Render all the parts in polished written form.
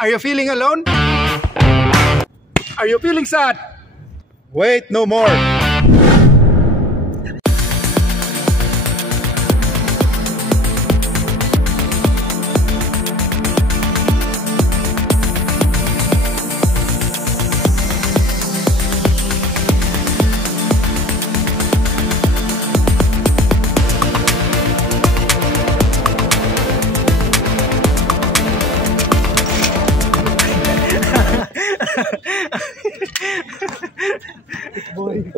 Are you feeling alone? Are you feeling sad? Wait no more.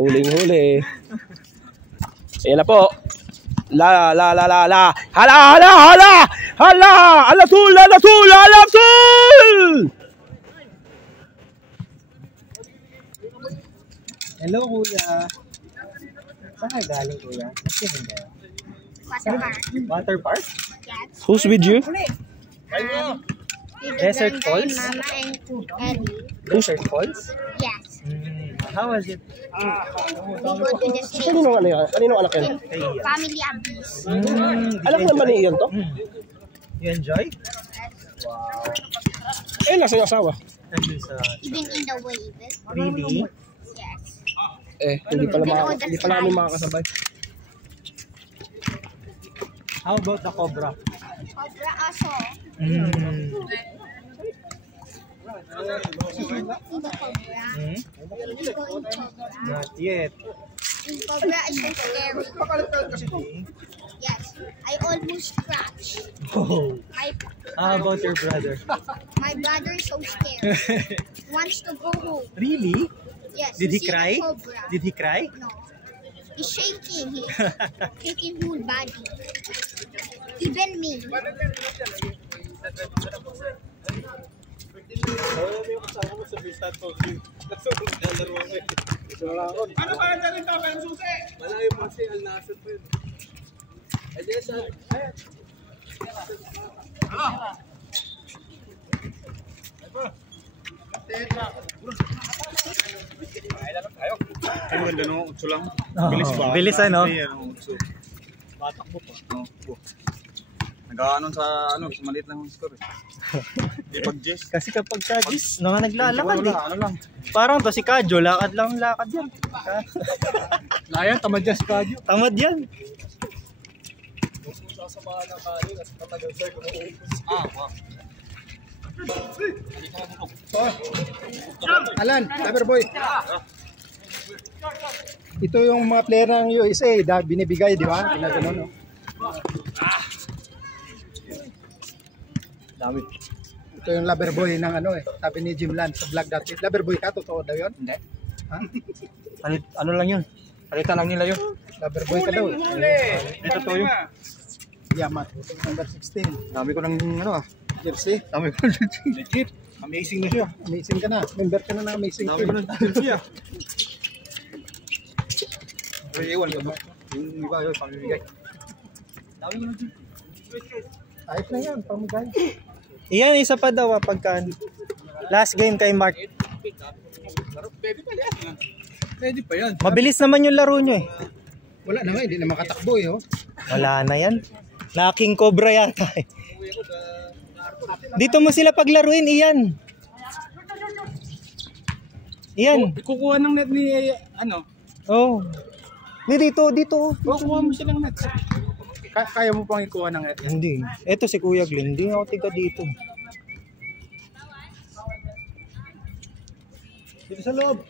Huling-huli. Ayan na po. La. Hala. Alasul. Hello, kuya. Saan ka galing, kuya? Nagsihin kayo? Water park? Yes. Who's with you? Desert Falls? Mama and Eddie. Desert Falls? Yes. How was it? We go to the state. Kaninong anak yan? Family abuse. Alam naman niya yan to? You enjoy? Eh, nasa yung asawa. Nandun sa... Even in the wave. Really? Yes. Eh, hindi pala kami makakasabay. How about the cobra? Cobra aso. See the cobra? We go in cobra. Not yet. In cobra is so scary. Yes. I almost crashed. Oh. How about your brother? My brother is so scared. He wants to go home. Really? Yes. Did he see the cry? cobra. Did he cry? No. He's shaking. He's shaking whole body. Even me. Ano ba ang daling tao ng susi? Malayo pa si Al Nasser pa yun. Ay, di sa... Ay, maganda no, utso lang. Bilis ba? Bilis ano? Batak mo pa. Nag-aanon sa sa maliit lang score eh. Di pag-Jess. Kasi kapag Kajis, mga naglalakad eh. Ano lang. Parang to si Kadyo, lakad yan. Layan, tamad dyan si Kadyo. Tamad yan. Alan, Loverboy. Ito yung mga player ng USA, binibigay, di ba? Pinagano, no? Dami. Ito yung Loverboy ng ano eh, sabi ni Jim Land sa vlog dati. Loverboy ka, totoo daw yun? Hindi. Ha? Ano lang yun? Palitan lang nila yun. Loverboy ka daw eh. Ito to yun. Yamat, number 16. Dami ko ng Jersey. Dami ko ng jersey. Legit. Amazing na siya. Amazing ka na. Member ka na ng Amazing Dami Team. ko ng jersey ah. Ay, ewan ko ba? Yung iba yun, pamimigay. Dami ko ng jersey. Ayos na yan, pamigay. Iyan, isa pa daw pagka last game kay Mark. Pwede pa yan. Mabilis naman yung laro nyo eh. Wala na nga, hindi na makatakbo eh. Oh. Wala na yan. Laking cobra yata eh. Dito mo sila paglaruin, Iyan. Iyan. Kukuha ng net ni ano? Oh. Dito. Kukuha mo silang net. Kaya mo pang ikuha ng net? Hindi. Eto si Kuya Glenn. Hindi ako tiga dito. Dito sa loob.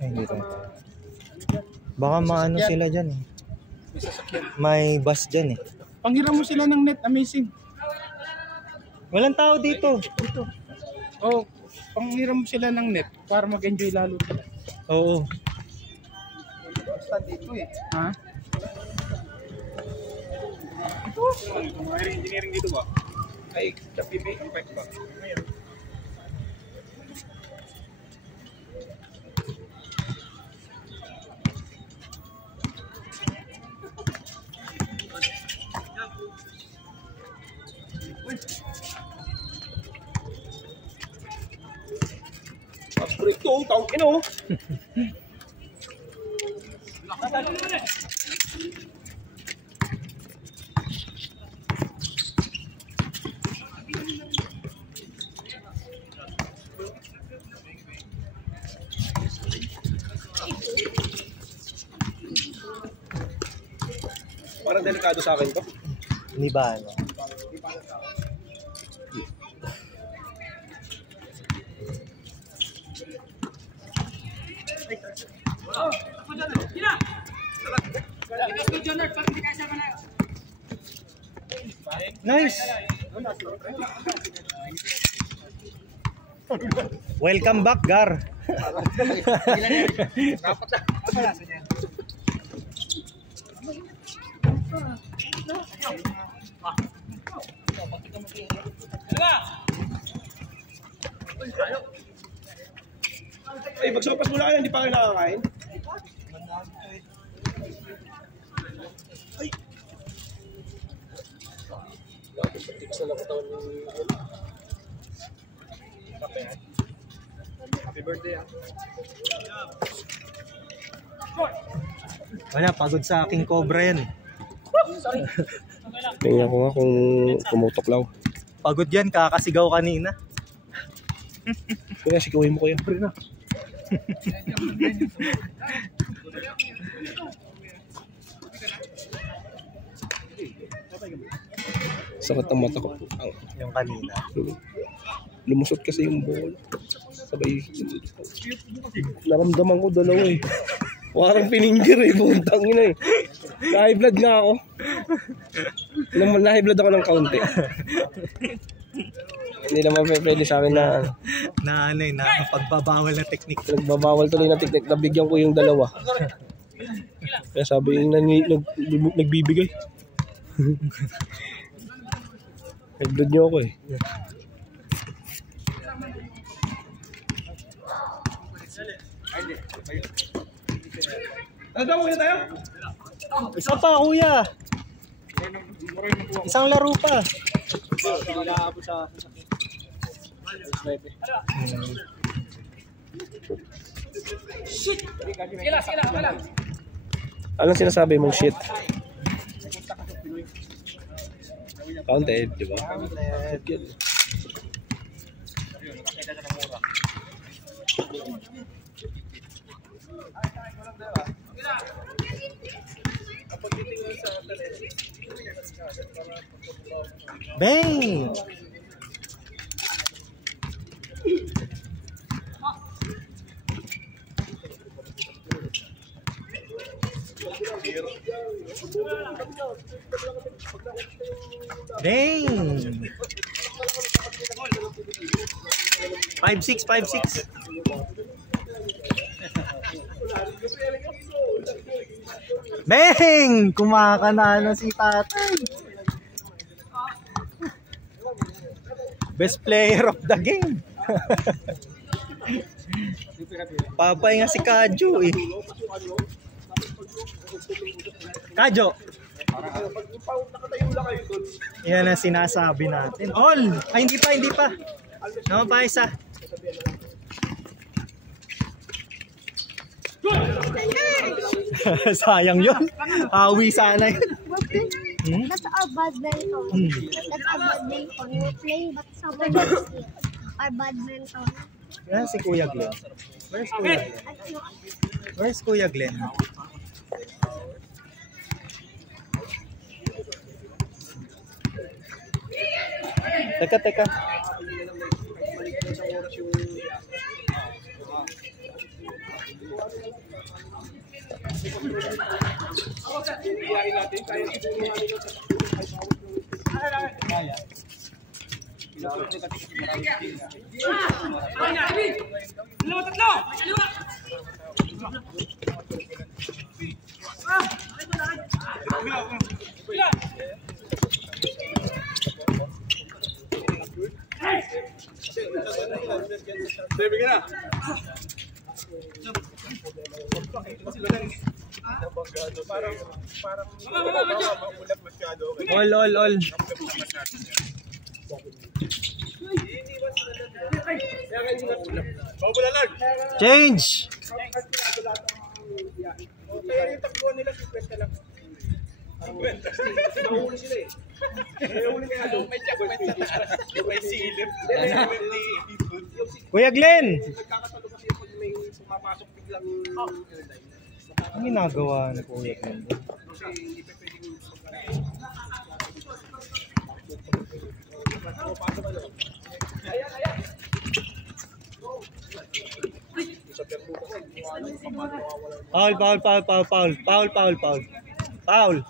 Ay, hindi tayo. Baka maano sila dyan eh. May bus dyan eh. Panghiram mo sila ng net, amazing. Walang tao dito. Oh, panghiram mo sila ng net para mag-enjoy lalo sila. Oo. Basta dito eh. Ha? Ito? Mga engineering dito ba? Ay, sa PB, ang pek ba? Ngayon. Break to, tawag ino. delikado sa akin to. Hindi ba ano? Nice! Welcome back, Gar. Ay, magsopas muna kayo, hindi pa kayo nakakain. Ay! Happy birthday, ah. Wala, pagod sa aking cobra yan. Tingnan ko nga kung tumutok lang. Pagod yan, kakasigaw kanina. Kaya sikuhin mo ko yan. Sakit ang mata ko. Yung kanina. Lumusot kasi yung ball. Sabay. Naramdaman ko dalawa eh. Parang piningir eh. Buntang ina eh. Na-high blood nga ako. Na-high blood ako ng kaunti. Hindi naman pwede sa akin na Na ano eh, na pagbabawal na technique. nagbabawal tuloy na teknik. Nabigyan ko yung dalawa. Kaya sabi yung nagbibigay. High blood niyo ako eh. Ano daw, muna tayo? Isa pa, kuya. Isang laro pa. Anong sinasabi mong shit? Counted, di ba? Bang! Dang! 5-6, 5-6. Bang! Kumakana na si tatay. Best player of the game. Papay nga si Kajo eh. Kajo. Yan ang sinasabi natin. All! Ay, hindi pa. Naman pa isa. Sayang yun. Awi sana yun. That's our badminton. That's our badminton. We're playing but someone else here. Our badminton. Yan si Kuya Glenn. Where's Kuya Glenn? Where's Kuya Glenn? Teka. All. Change! Kaya yung takbuhan nila, 50 lang. 50. Nahuli sila eh. Nahuli kaya doon. May silip. Kuya Glenn! Nagkakatalo kasi pag may pumapasok biglang airline. Ang ginagawa ni Kuya Glenn? Kasi hindi pa pwedeng Foul.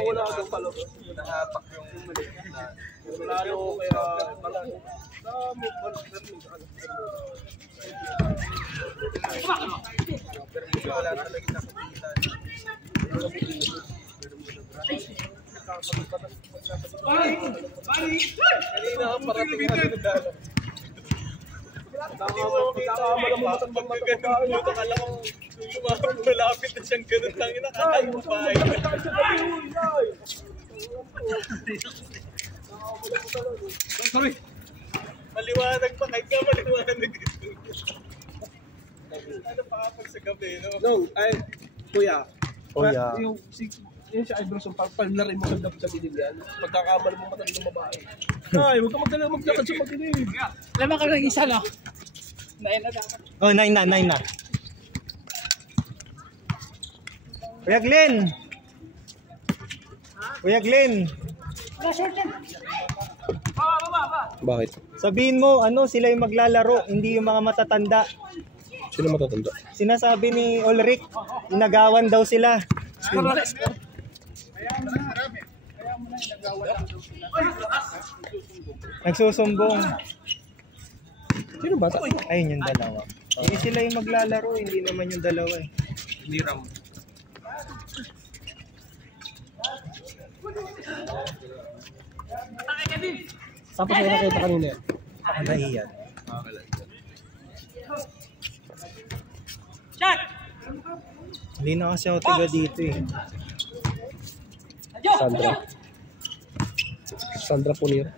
Wala ka doon pala. Nakapak yung mali. Lalo kaya pala. Wala talaga nakikita. Kanina parating na rin dalo. Malapit na siyang ganun lang yun. Nakakayo pa. Sorry. Maliwanag pa. Kahit ka maliwanag. Ano pa kapag sa gabi, no? No, ay, kuya. Yung siya ay brosong pagpalarin mo ganda sa dilim yan. Pagkakamal mo matagal ng babae. Ay, huwag ka maglakad sa pagdilim. Alam ka ng isa, no? 9 na dapat. Oh, 9 na. Kuya Glenn. Bakit? Sabihin mo, sila yung maglalaro, hindi yung mga matatanda. Sino matatanda? Sinasabi ni Ulrich, inagawan daw sila. Nagsusumbong. Sino bata? Ayun yung dalawa. Hindi sila yung maglalaro, hindi naman yung dalawa eh. Hindi ram. Saan pa siya nakita kanina? Ano iyan? Hindi na kasi ako taga dito eh. Sandra Punir.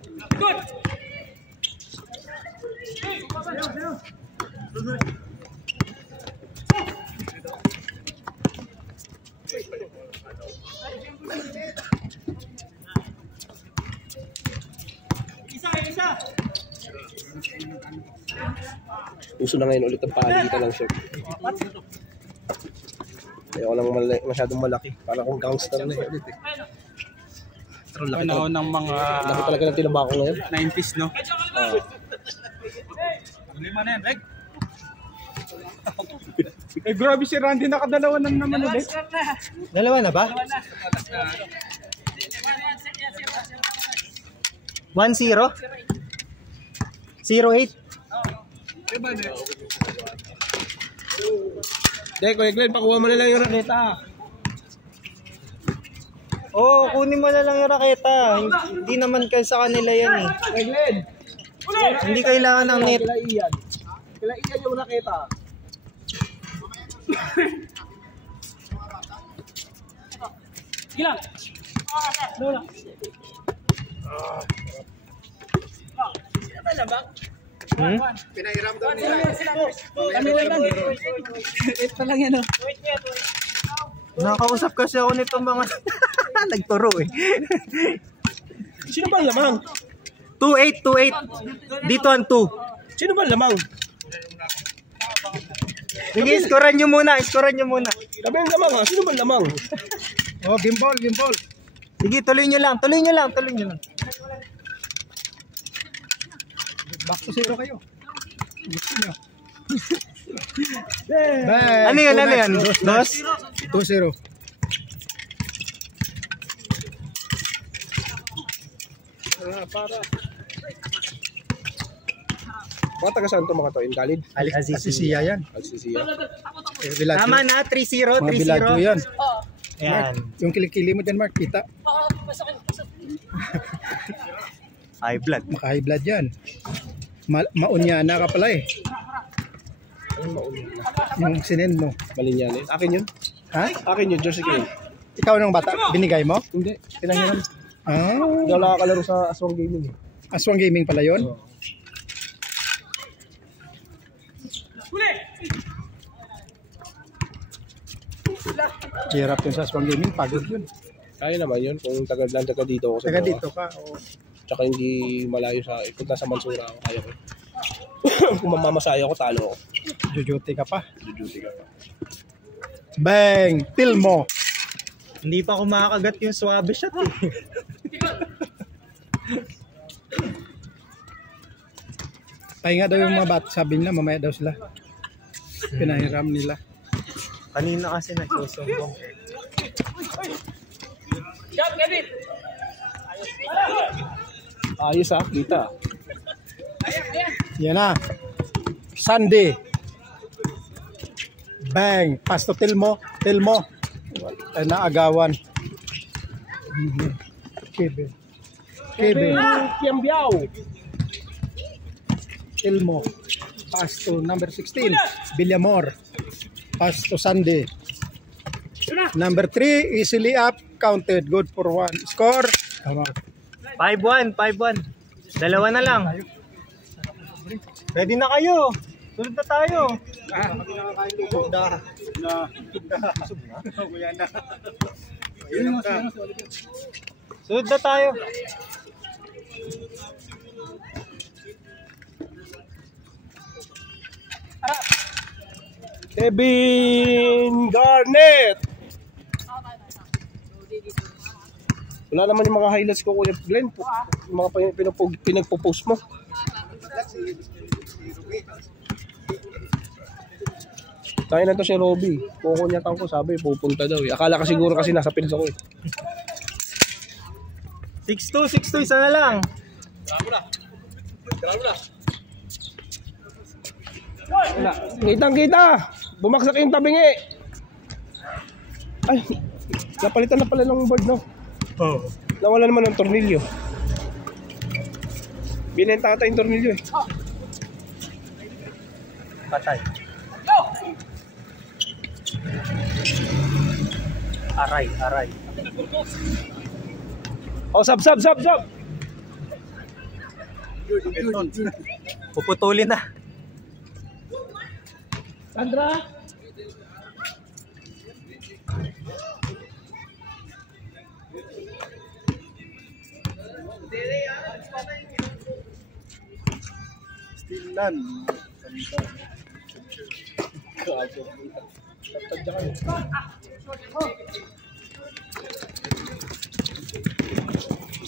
Uso na ngayon ulit ang palitan ng short. Ayoko lang masyadong malaki. Para kung gangster na ulit eh. Pero laki ng mga talaga ng tinabako ngayon. 90s, no? Lima na yan, eh, grabe si Randy, nakadalawa na naman ulit. Dalawa na ba? 1-0? 0-8? Kuya Glenn, pakuha mo na lang yung raketa. Oo, kunin mo na lang yung raketa. Hindi naman kayo sa kanila yan eh. Kuya Glenn! Hindi kailangan ng net. Kila Ian yung raketa. Gilang. Lola. Pinairam daw nila. Ano lang? Ito lang yan, no? Nakausap kasi ako nitong mga nagturo eh. Sino ba lamang? 2-8. Dito ang 2. Sino ba lamang? Sige, iskoran nyo muna. Sabi ang lamang ha? Sino ba lamang? Oh, gimbal. Sige, tuloy nyo lang. Back to zero kayo. Gusto nyo. Ano yun? 2-0. Mga taga saan ito mga to? Invalid? Asisiya yan. Alsisia. Tama na, 3-0. Mga Biladyo yan. Ayan. Yung kilikili mo dyan, Mark, kita. High blood. Maka-high blood yan. Maunyana ka pala eh. Yung sinend mo. Malinyan eh. Akin yun? Ha? Akin yun, Jersey King. Ikaw nung bata, binigay mo? Hindi. Pinangiram. Ah, Hindi ako nakakalaro sa Aswang Gaming eh. Aswang Gaming pala yun? Hirap yun sa Aswang Gaming, pagod yun. Kaya naman yun. Kung taga dito ako sa Taga baba. dito ka. Oh. Tsaka hindi malayo sa, punta sa Mansura ako, kaya ko. Kung mamamasaya ako, talo ako. Jujuti ka pa. Duty ka pa. Bang! Tilmo. Hindi pa ako makakagat yung swabe shot eh. Pahinga daw yung mga bat. Sabi nila mamaya daw sila. Pinahiram nila. Kanina kasi nagsusumbong. Ayos ah, kita. Yan na. Sunday. Bang! Pasto Tilmo. Tilmo. Ay, naagawan. Kebe. Kebe. Kiambiao. Tilmo. Pasto number 16. Villamor. Pasto Sunday. Number 3. Easily up. Counted. Good for 1. Score. 5-1, 5-1. Dalawa na lang. Ready na kayo. Sunod na tayo. Sunod na tayo. Kevin Garnett. Wala naman yung mga highlights ko, Kuya Glenn. Yung mga pinagpo-post mo. Tayo na to si Robby. Kukunyatan ko, sabi pupunta daw eh. Akala ka siguro kasi nasa pins ako eh. 6-2, 6-2, isa na lang. Kitang kita! Bumaksak yung tabingi! Ay, napalitan na pala ng board, no? Oh. Nawala naman ng tornilyo. Binenta ata yung tornilyo eh. Patay. Aray, aray. Oh, sab! Puputulin na. Sandra! Stilan.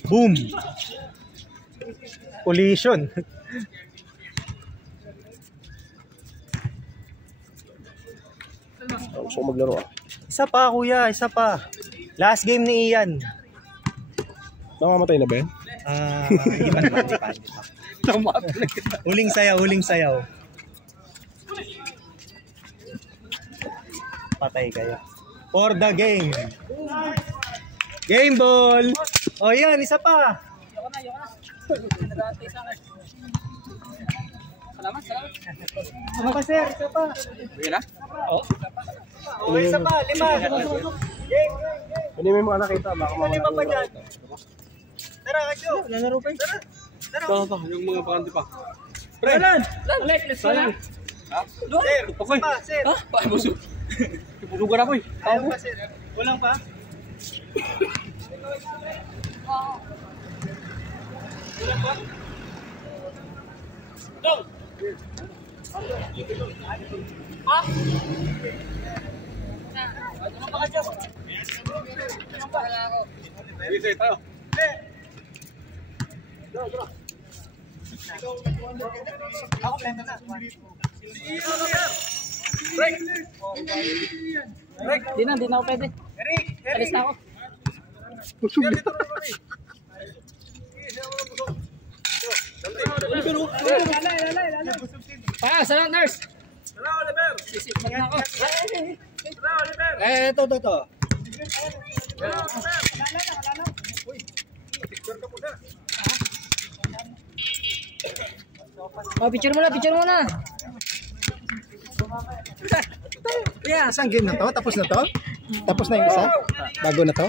Boom. Collision. Gusto ko maglaro ah. Isa pa kuya, isa pa. Last game ni Ian. Namamatay na ba yan? Hindi pa. Huling sayaw. Patay kayo. For the game. Game ball. O yan, isa pa. Salamat. Ano pa sir? Isa pa. O isa pa, 5. Game. Hindi mo yung mga nakita. Baka Lima pa dyan. Tara, Kacho. Lalaro pa. Tara. Yung mga bakante pa. Lan! Let's go na. Sir, okay. Sir. Ha? Pakibusog. Ipudugan ako eh. Ayaw pa, sir. Walang pa? Sige, tayo. Ako, planta na. Break! Di na ako pwede. Alis na ako. Salamat, nurse. Salamat, Oliver! Sisipag na ako. Salamat, Oliver! Ito. Oh, picture mo na. Isang game na to? Tapos na to? Tapos na yung isa? Bago na to?